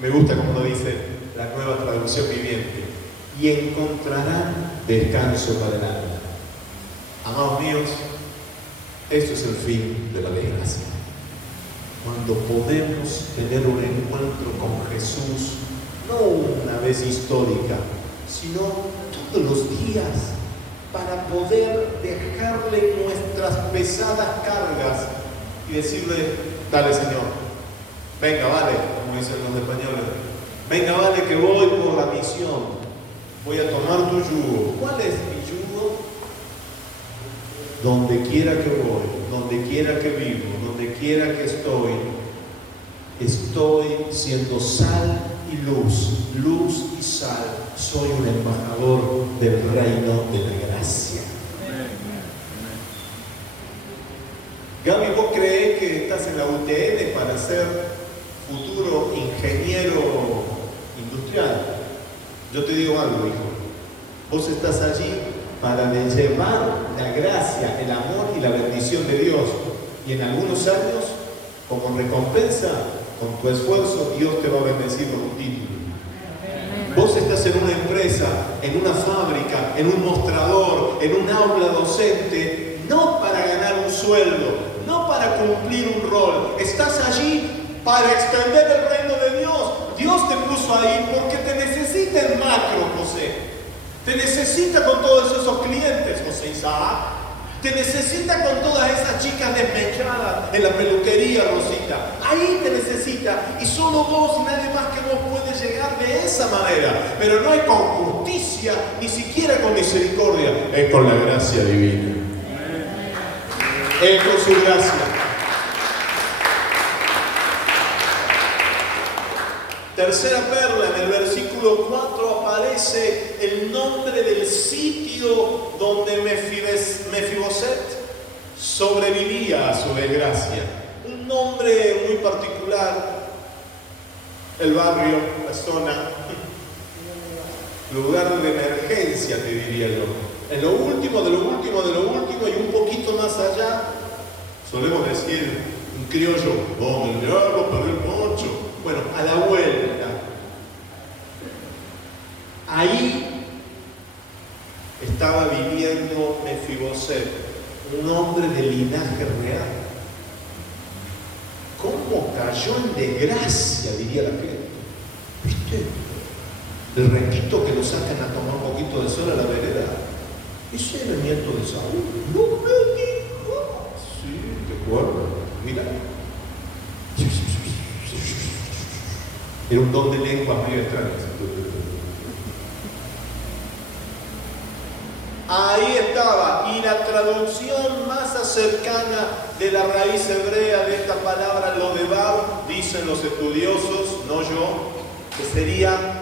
Me gusta como lo dice la Nueva Traducción Viviente. Y encontrarán descanso para el alma. Amados míos, esto es el fin de la desgracia. Cuando podemos tener un encuentro con Jesús, no una vez histórica, sino todos los días, para poder dejarle nuestras pesadas cargas y decirle: dale, Señor, venga, vale, como dicen los españoles, venga, vale, que voy por la misión, voy a tomar tu yugo. ¿Cuál es mi yugo? Donde quiera que voy, donde quiera que vivo, donde quiera que estoy siendo sal y luz, luz y sal. Soy un embajador del reino de la gracia. Gaby, ¿vos creés que estás en la UTN para ser futuro ingeniero industrial? Yo te digo algo, hijo. Vos estás allí para llevar la gracia, el amor y la bendición de Dios. Y en algunos años, como recompensa, con tu esfuerzo, Dios te va a bendecir con un título. Vos estás en una empresa, en una fábrica, en un mostrador, en un aula docente, no para ganar un sueldo, no para cumplir un rol. Estás allí para extender el reino de Dios. Dios te puso ahí porque te necesita en macro, José. Te necesita con todos esos clientes, José Isaac. Te necesita con todas esas chicas desmechadas en la peluquería, Rosita. Ahí te necesita. Y solo vos y nadie más que vos puede llegar de esa manera. Pero no es con justicia, ni siquiera con misericordia. Es con la gracia divina. Es con su gracia. Tercera perla, en el versículo 4 aparece el nombre del sitio donde Mefiboset sobrevivía a su desgracia. Un nombre muy particular, el barrio, la zona, lugar de emergencia, te diría yo. En lo último, de lo último, de lo último y un poquito más allá, solemos decir un criollo, donde el diablo perdió el poncho. Bueno, a la vuelta. Ahí estaba viviendo Mefiboset, un hombre de linaje real. ¿Cómo cayó en desgracia, diría la gente? ¿Viste? El requito que lo sacan a tomar un poquito de sol a la vereda. Ese era el nieto de Saúl. No me dijo. Sí, recuerdo. Mira. Era un don de lenguas medio extrañas. Ahí estaba. Y la traducción más cercana de la raíz hebrea de esta palabra, Lodebar, dicen los estudiosos, no yo, que sería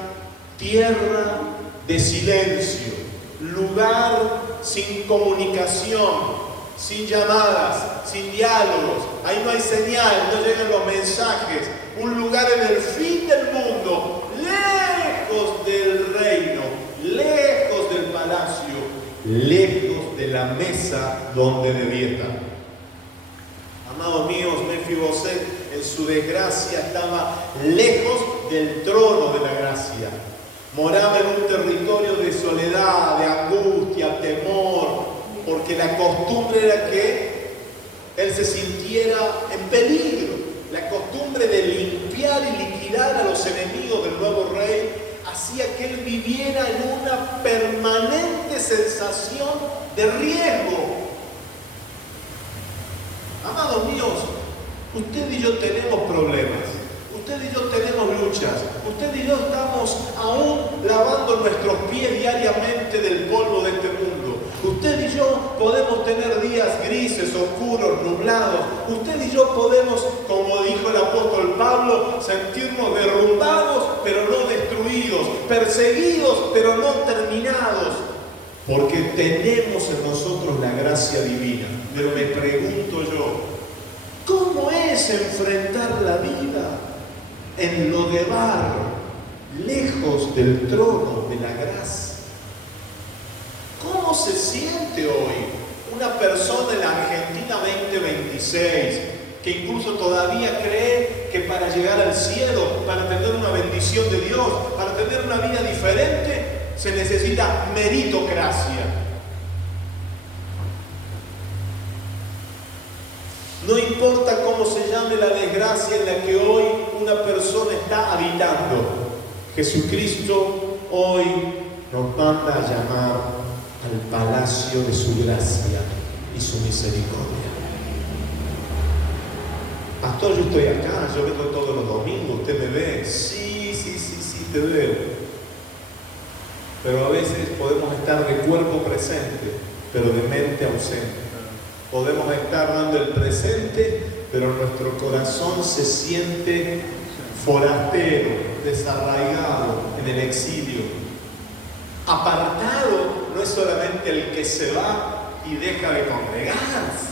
tierra de silencio, lugar sin comunicación, sin llamadas, sin diálogos. Ahí no hay señal, no llegan los mensajes. Un lugar en el fin del mundo, lejos del reino, lejos del palacio, lejos de la mesa donde debía estar. Amados míos, Mefiboset en su desgracia estaba lejos del trono de la gracia. Moraba en un territorio de soledad, de angustia, temor, porque la costumbre era que él se sintiera en peligro. La costumbre de limpiar y liquidar a los enemigos del nuevo rey hacía que él viviera en una permanente sensación de riesgo. Amados míos, usted y yo tenemos problemas. Usted y yo tenemos luchas. Usted y yo estamos aún lavando nuestros pies diariamente del polvo de este mundo. Usted y yo podemos tener días grises, oscuros, nublados. Usted y yo podemos, como dijo el apóstol Pablo, sentirnos derrumbados, pero no destruidos, perseguidos, pero no terminados. Porque tenemos en nosotros la gracia divina. Pero me pregunto yo, ¿cómo es es enfrentar la vida en lo de barro, lejos del trono de la gracia. ¿Cómo se siente hoy una persona en la Argentina 2026 que incluso todavía cree que para llegar al cielo, para tener una bendición de Dios, para tener una vida diferente, se necesita meritocracia? No importa cómo se llame la desgracia en la que hoy una persona está habitando, Jesucristo hoy nos manda a llamar al palacio de su gracia y su misericordia. Pastor, yo estoy acá, yo vengo todos los domingos, ¿usted me ve? Sí, te veo. Pero a veces podemos estar de cuerpo presente, pero de mente ausente. Podemos estar dando el presente, pero nuestro corazón se siente forastero, desarraigado, en el exilio. Apartado no es solamente el que se va y deja de congregarse.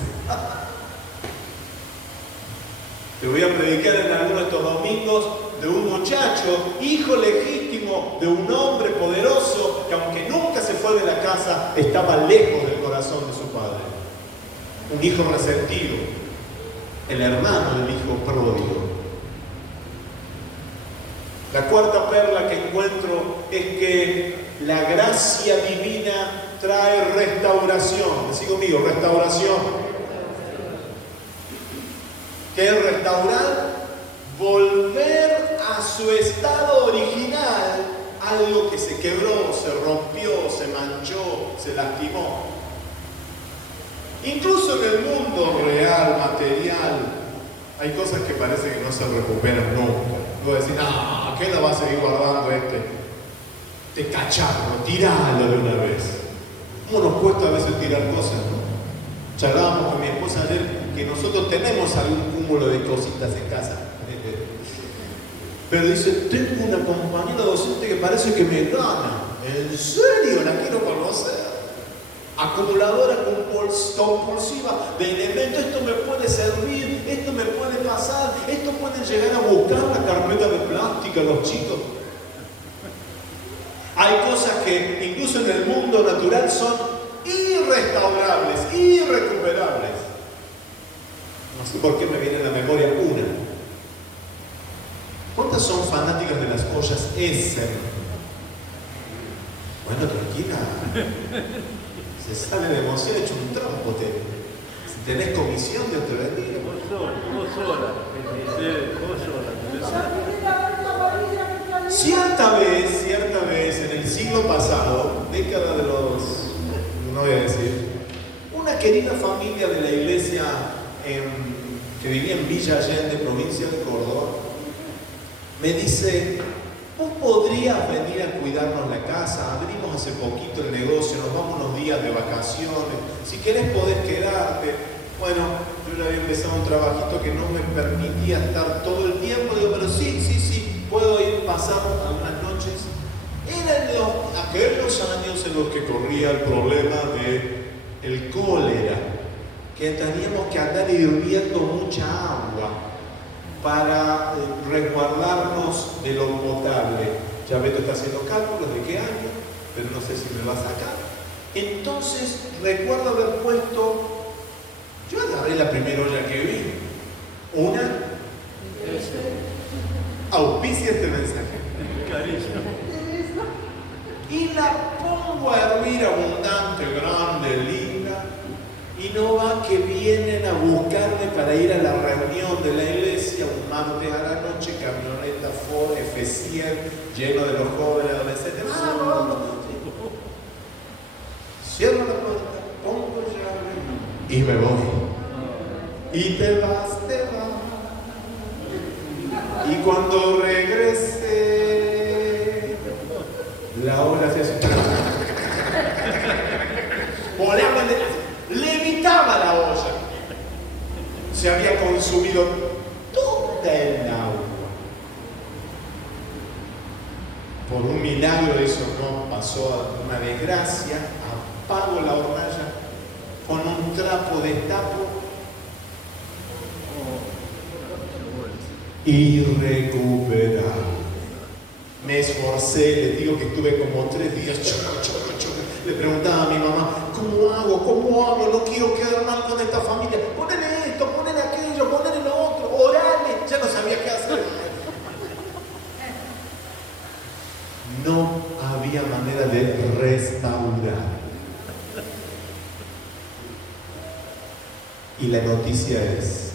Te voy a predicar en alguno de estos domingos de un muchacho, hijo legítimo de un hombre poderoso, que aunque nunca se fue de la casa, estaba lejos del corazón de su padre. Un hijo resentido, el hermano del hijo pródigo. La cuarta perla que encuentro es que la gracia divina trae restauración. Decí conmigo, restauración. ¿Qué es restaurar? Volver a su estado original algo que se quebró, se rompió, se manchó, se lastimó. Incluso en el mundo real, material, hay cosas que parece que no se recuperan nunca. Voy a decir, no, ¿qué lo va a seguir guardando este cacharro? Tiralo de una vez. ¿Cómo nos cuesta a veces tirar cosas, no? Charlábamos con mi esposa ayer que nosotros tenemos algún cúmulo de cositas en casa. Pero dice, tengo una compañera docente que parece que me gana. ¿En serio? La quiero conocer. Acumuladora compulsiva de elementos. Esto me puede servir, esto me puede pasar, esto puede llegar a buscar la carpeta de plástica los chicos. Hay cosas que incluso en el mundo natural son irrestaurables, irrecuperables. No sé por qué me viene a la memoria una. ¿Cuántas son fanáticas de las ollas Essen? Bueno, tranquila. Se sale de emoción hecho un trampo. Si tenés comisión, Dios te bendiga. Vos sola. Cierta vez, en el siglo pasado, década de los, no voy a decir, una querida familia de la iglesia que vivía en Villa Allende, provincia de Córdoba, me dice, ¿vos podrías venir a cuidarnos la casa? Abrimos hace poquito el negocio, nos vamos unos días de vacaciones, si querés podés quedarte. Bueno, yo ya había empezado un trabajito que no me permitía estar todo el tiempo. Digo, pero sí, puedo ir, pasamos algunas noches. Eran aquellos años en los que corría el problema del cólera, que teníamos que andar hirviendo mucha agua para resguardarnos de lo potable. Ya Beto está haciendo cálculos de qué año, pero no sé si me va a sacar. Entonces recuerdo haber puesto, yo agarré la primera olla que vi, auspicia este mensaje, y la pongo a hervir abundante, grande, linda, y no va que vienen a buscarme para ir a la reunión de la iglesia un martes a la noche, camioneta Ford F100 lleno de los jóvenes adolescentes. Vamos. Cierro la puerta, pongo llave y me voy. Y te vas. Y cuando regrese, la ola se hace. Volaba, levitaba la olla. Se había consumido toda el agua. Por un milagro eso no pasó a una desgracia. Apago la hornalla con un trapo de tapo irrecuperable. Me esforcé, les digo que estuve como 3 días, le preguntaba a mi mamá, ¿cómo hago? No quiero quedar mal con esta familia. Ponele esto, ponele aquello, ponele lo otro, orale. Ya no sabía qué hacer. No había manera de restaurar. Y la noticia es,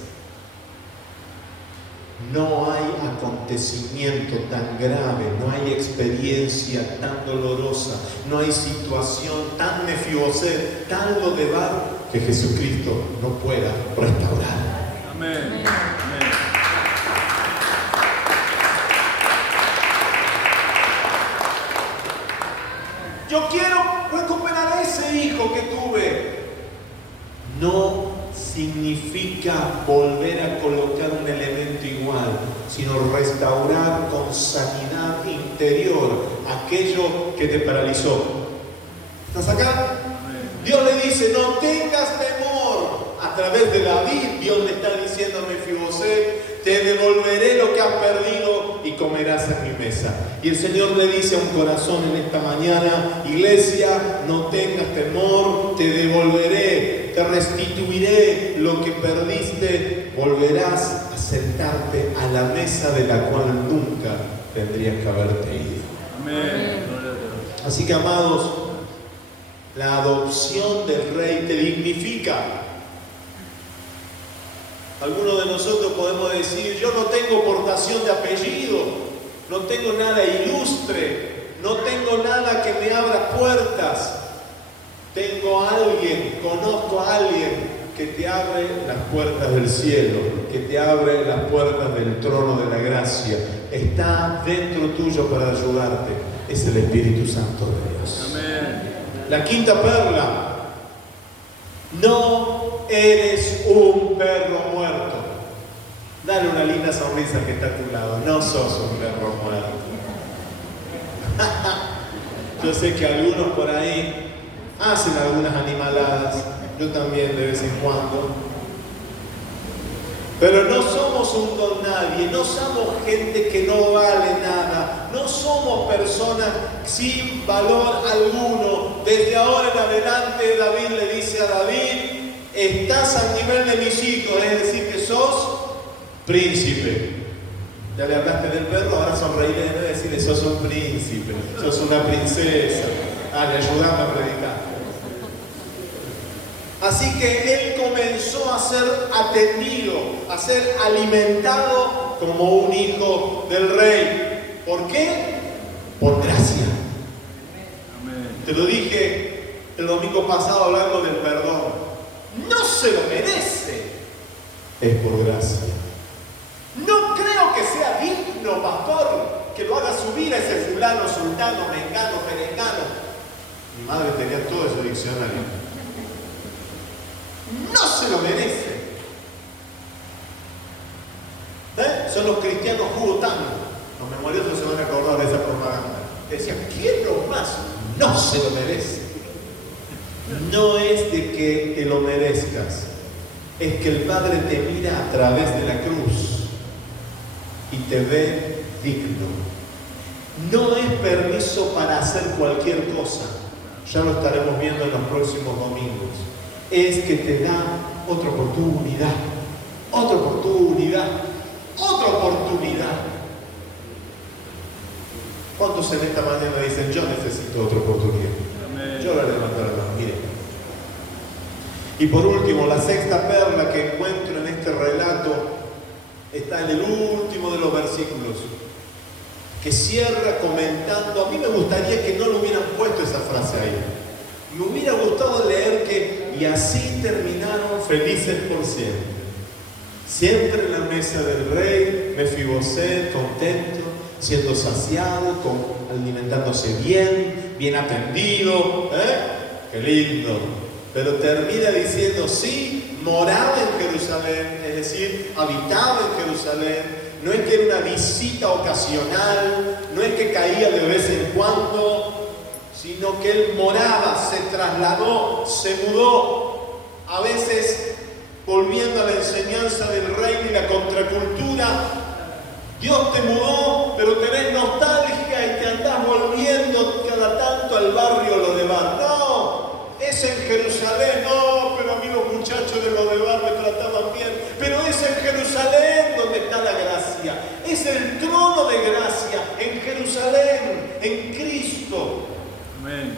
no hay acontecimiento tan grave, no hay experiencia tan dolorosa, no hay situación tan Mefiboset, tan Lodebar, que Jesucristo no pueda restaurar. Amén. Amén. Yo quiero recuperar ese hijo que tuve. No significa volver a colocar un elemento igual, sino restaurar con sanidad interior aquello que te paralizó. ¿Estás acá? Dios le dice, no tengas temor. A través de David, Dios le está diciendo a Mefiboset, te devolveré lo que has perdido y comerás en mi mesa. Y el Señor le dice a un corazón en esta mañana, iglesia, no tengas temor, te devolveré, te restituiré lo que perdiste, volverás a sentarte a la mesa de la cual nunca tendrías que haberte ido. Amén. Así que, amados, la adopción del Rey te dignifica. Algunos de nosotros podemos decir, yo no tengo portación de apellido, no tengo nada ilustre, no tengo nada que me abra puertas. Tengo a alguien, conozco a alguien que te abre las puertas del cielo, que te abre las puertas del trono de la gracia. Está dentro tuyo para ayudarte. Es el Espíritu Santo de Dios. Amén. La quinta perla. No eres un perro muerto. Dale una linda sonrisa al que está a tu lado. No sos un perro muerto. Yo sé que algunos por ahí hacen algunas animaladas. Yo también de vez en cuando. Pero no somos un don nadie, no somos gente que no vale nada, no somos personas sin valor alguno. Desde ahora en adelante David le dice a David, estás al nivel de mis hijos, es decir que sos príncipe. Ya le hablaste del perro, ahora sonreírle y decirle, sos un príncipe, sos una princesa. Dale, ayúdame a predicar. Así que él comenzó a ser atendido, a ser alimentado como un hijo del rey. ¿Por qué? Por gracia. Amén. Te lo dije el domingo pasado hablando del perdón. No se lo merece. Es por gracia. No creo que sea digno, pastor, que lo haga subir a ese fulano, sultano, mengano, perengano. Mi madre tenía todo ese diccionario. No se lo merece. Son los cristianos jugotanos. Los memoriosos se van a acordar de esa propaganda. Decían, ¿quién lo más? No se lo merece. No es de que te lo merezcas. Es que el Padre te mira a través de la cruz y te ve digno. No es permiso para hacer cualquier cosa. Ya lo estaremos viendo en los próximos domingos. Es que te da otra oportunidad, otra oportunidad, otra oportunidad. ¿Cuántos en esta mañana dicen, yo necesito otra oportunidad? Amén. Yo voy a levantar la mano, miren. Y por último, la sexta perla que encuentro en este relato está en el último de los versículos, que cierra comentando. A mí me gustaría que no le hubieran puesto esa frase ahí. Me hubiera gustado leer que y así terminaron felices por siempre. Siempre en la mesa del rey, Mefiboset contento, siendo saciado, alimentándose bien, bien atendido. ¡Qué lindo! Pero termina diciendo, sí, moraba en Jerusalén, es decir, habitaba en Jerusalén. No es que era una visita ocasional, no es que caía de vez en cuando, sino que él moraba, se trasladó, se mudó, a veces volviendo a la enseñanza del reino y la contracultura, Dios te mudó, pero tenés nostalgia y te andás volviendo cada tanto al barrio Lodebar. No, es en Jerusalén. No, pero a mí los muchachos de Lodebar me trataban bien. Pero es en Jerusalén donde está la gracia. Es el trono de gracia en Jerusalén, en Cristo. Amén.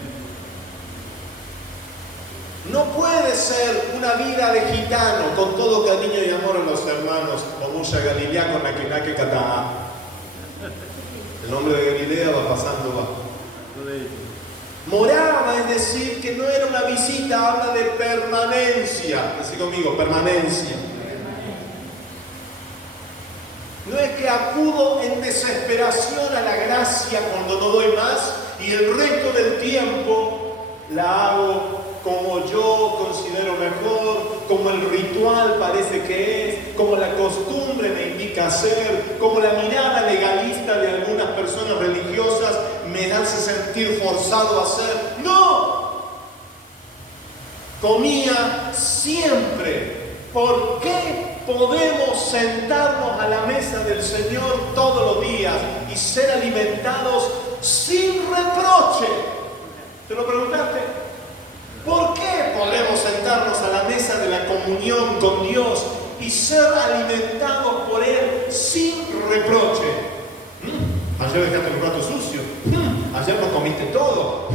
No puede ser una vida de gitano, con todo cariño y amor a los hermanos, como mucha Galilea con la que catá. El nombre de Galilea va pasando, va. Moraba, es decir, que no era una visita, habla de permanencia. Así conmigo, permanencia. No es que acudo en desesperación a la gracia cuando no doy más y el resto del tiempo la hago como yo considero mejor, como el ritual parece que es, como la costumbre me indica hacer, como la mirada legalista de algunas personas religiosas me hace sentir forzado a hacer. ¡No! Comía siempre. ¿Por qué podemos sentarnos a la mesa del Señor todos los días y ser alimentados sin reproche? ¿Te lo preguntaste? ¿Por qué podemos sentarnos a la mesa de la comunión con Dios y ser alimentados por Él sin reproche? Ayer dejaste un plato sucio. Ayer no comiste todo.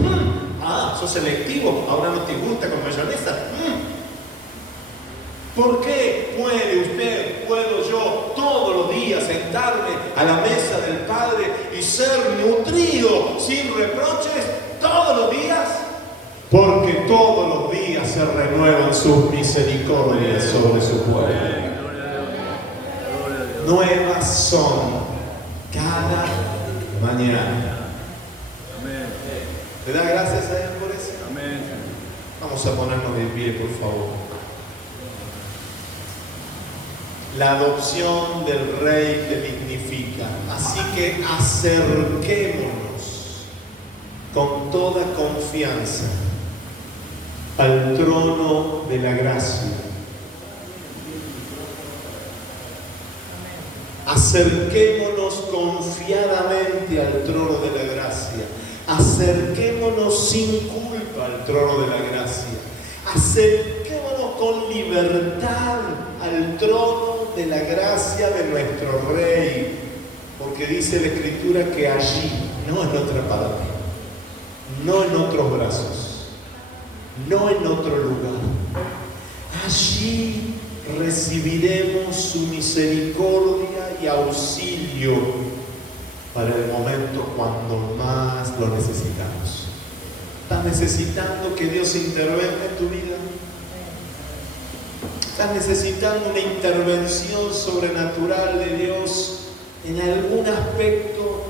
Sos selectivo. Ahora no te gusta con mayonesa. ¿Por qué puede usted, puedo yo, todos los días sentarme a la mesa del Padre y ser nutrido sin reproches todos los días? Porque todos los días se renuevan sus misericordias sobre su pueblo. Nuevas son cada mañana. ¿Le da gracias a Él por eso? Amén. Vamos a ponernos de pie, por favor. La adopción del Rey te dignifica. Así que acerquémonos con toda confianza al trono de la gracia. Acerquémonos confiadamente al trono de la gracia. Acerquémonos sin culpa al trono de la gracia. Acerquémonos con libertad al trono de la gracia de nuestro Rey. Porque dice la Escritura que allí, no en otra parte, no en otros brazos, no en otro lugar. Allí recibiremos su misericordia y auxilio para el momento cuando más lo necesitamos. ¿Estás necesitando que Dios intervenga en tu vida? ¿Estás necesitando una intervención sobrenatural de Dios en algún aspecto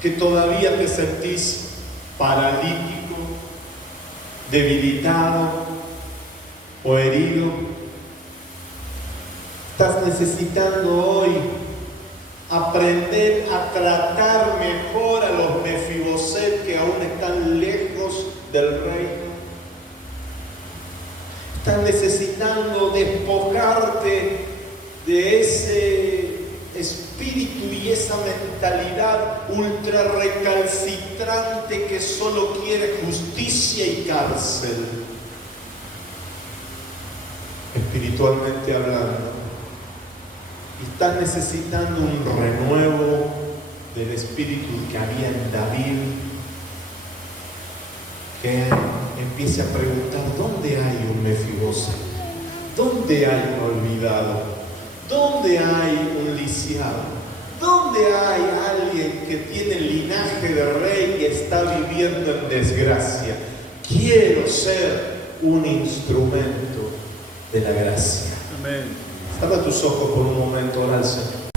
que todavía te sentís paralítico, debilitado o herido? Estás necesitando hoy aprender a tratar mejor a los Mefiboset que aún están lejos del reino. Estás necesitando despojarte de ese espíritu y esa mentalidad ultra recalcitrante que solo quiere justicia y cárcel. Espiritualmente hablando, estás necesitando un renuevo del espíritu que había en David, que empiece a preguntar: ¿dónde hay un Mefiboset? ¿Dónde hay un olvidado? ¿Dónde hay un lisiado? ¿Dónde hay alguien que tiene linaje de rey y está viviendo en desgracia? Quiero ser un instrumento de la gracia. Amén. Cierra tus ojos por un momento, ora al Señor.